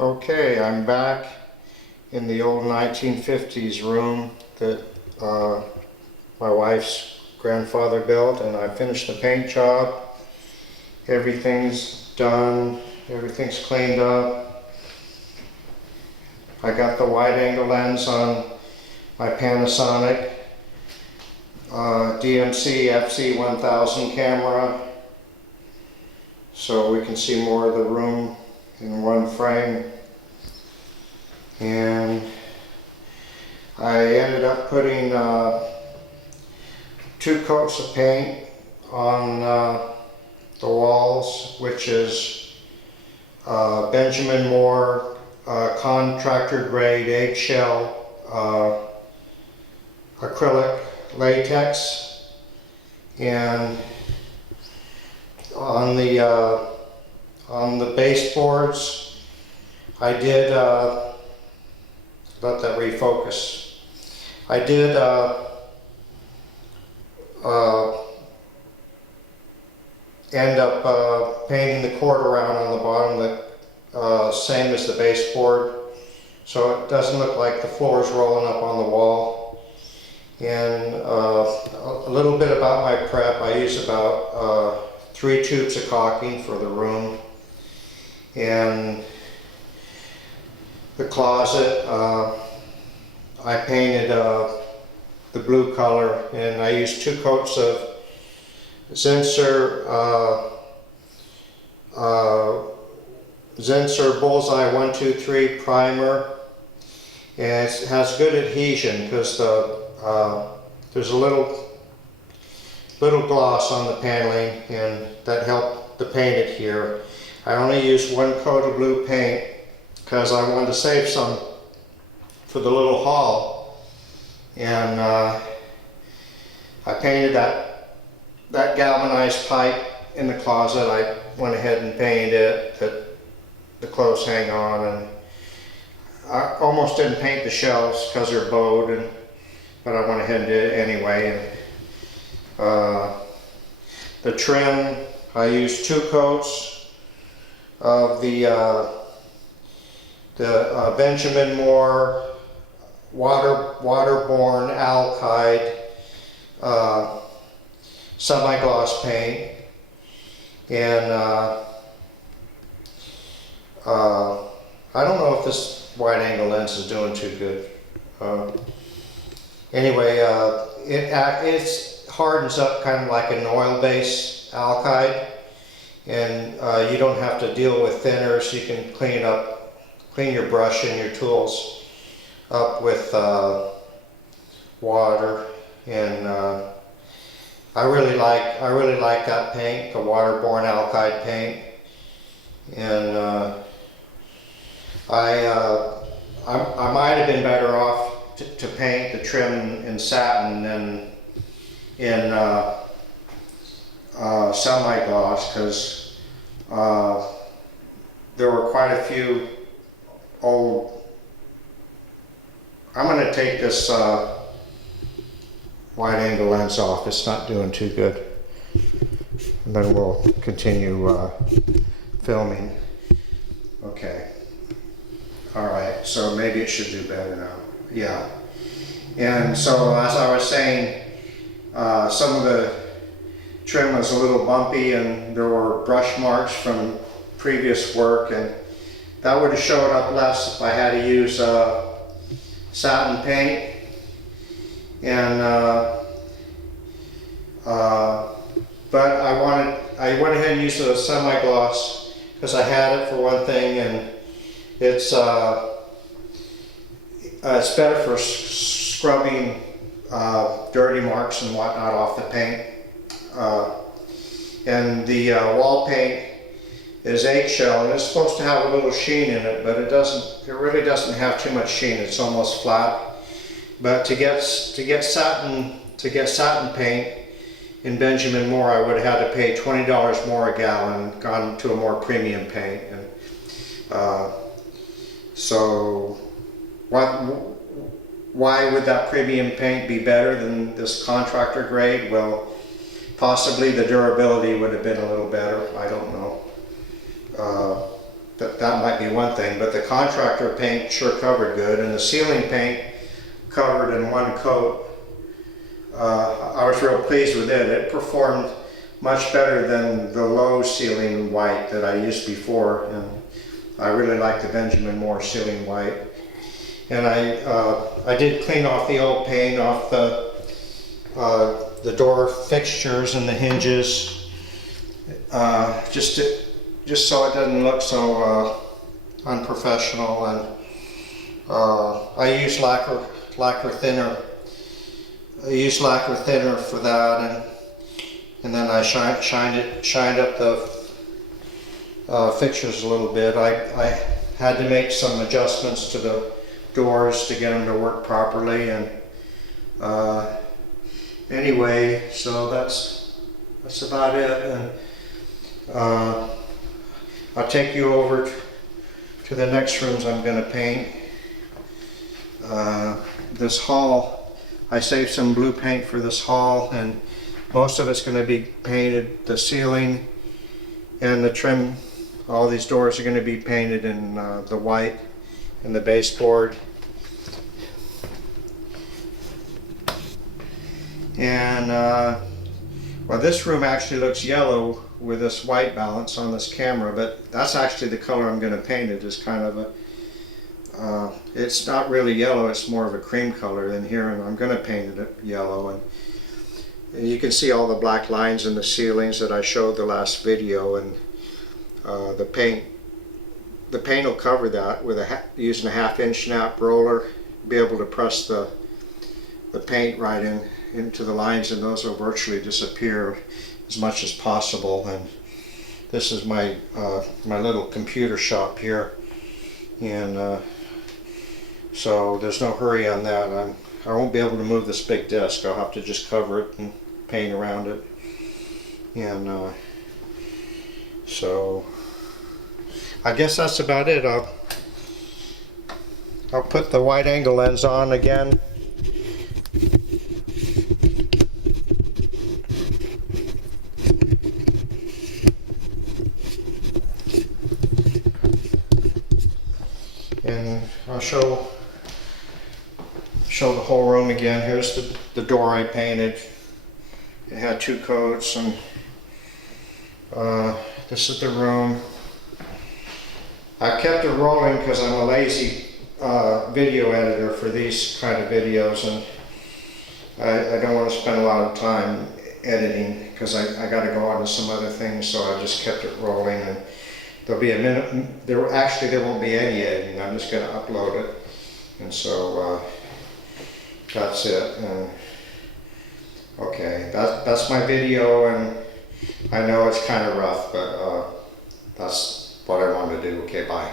Okay, I'm back in the old 1950s room that my wife's grandfather built, and I finished the paint job. Everything's done, everything's cleaned up. I got the wide angle lens on my Panasonic DMC FC1000 camera, so we can see more of the room in one frame. And I ended up putting 2 coats of paint on the walls, which is Benjamin Moore contractor grade eggshell acrylic latex. And on the baseboards, I did let that refocus. I did end up painting the cord around on the bottom, the same as the baseboard, so it doesn't look like the floor is rolling up on the wall. And a little bit about my prep: I use about 3 tubes of caulking for the room. And the closet, I painted the blue color, and I used 2 coats of Zinsser Bullseye 123 primer, and it has good adhesion because there's a little gloss on the paneling, and that helped to paint it here. I only used 1 coat of blue paint because I wanted to save some for the little hall, and I painted that galvanized pipe in the closet. I went ahead and painted it, that the clothes hang on, and I almost didn't paint the shelves because they're bowed, but I went ahead and did it anyway. And the trim, I used 2 coats of the Benjamin Moore waterborne alkyd semi-gloss paint, and I don't know if this wide angle lens is doing too good. Anyway, it hardens up kind of like an oil-based alkyd, and you don't have to deal with thinners. You can clean your brush and your tools up with water. And I really like that paint, the waterborne alkyd paint. And I might have been better off to paint the trim in satin than in semi-gloss, because there were quite a few old. I'm going to take this wide angle lens off. It's not doing too good. And then we'll continue filming. Okay. Alright, so maybe it should do better now. Yeah. And so, as I was saying, some of the trim was a little bumpy, and there were brush marks from previous work, and that would have showed up less if I had to use satin paint. And but I went ahead and used a semi-gloss because I had it, for one thing, and it's better for scrubbing dirty marks and whatnot off the paint. And the wall paint is eggshell, and it's supposed to have a little sheen in it, but it doesn't. It really doesn't have too much sheen. It's almost flat. But to get satin paint in Benjamin Moore, I would have had to pay $20 more a gallon, gone to a more premium paint. And so why would that premium paint be better than this contractor grade? Well, possibly the durability would have been a little better. I don't know. that might be one thing, but the contractor paint sure covered good, and the ceiling paint covered in one coat. I was real pleased with it. It performed much better than the low ceiling white that I used before, and I really like the Benjamin Moore ceiling white. And I did clean off the old paint off the door fixtures and the hinges, just so it doesn't look so unprofessional. And I use lacquer thinner. I used lacquer thinner for that, and then I shined up the fixtures a little bit. I had to make some adjustments to the doors to get them to work properly, and anyway, so that's about it. And I'll take you over to the next rooms I'm going to paint. This hall, I saved some blue paint for this hall, and most of it's going to be painted. The ceiling and the trim, all these doors are going to be painted in the white, and the baseboard. And well, this room actually looks yellow with this white balance on this camera, but that's actually the color I'm going to paint it. Is kind of a it's not really yellow, it's more of a cream color in here, and I'm going to paint it yellow. And you can see all the black lines in the ceilings that I showed the last video, and the paint will cover that with using a 1/2 inch nap roller. Be able to press the paint right into the lines, and those will virtually disappear as much as possible. And this is my my little computer shop here, and so there's no hurry on that. I won't be able to move this big desk. I'll have to just cover it and paint around it. And so I guess that's about it. I'll put the wide angle lens on again. And I'll show the whole room again. Here's the door I painted. It had 2 coats, and this is the room. I kept it rolling because I'm a lazy video editor for these kind of videos, and I don't want to spend a lot of time editing because I got to go on to some other things, so I just kept it rolling. And there'll be a minute. There won't be any editing. I'm just going to upload it, and so that's it. And okay, that's my video, and I know it's kind of rough, but that's what I want to do. Okay, bye.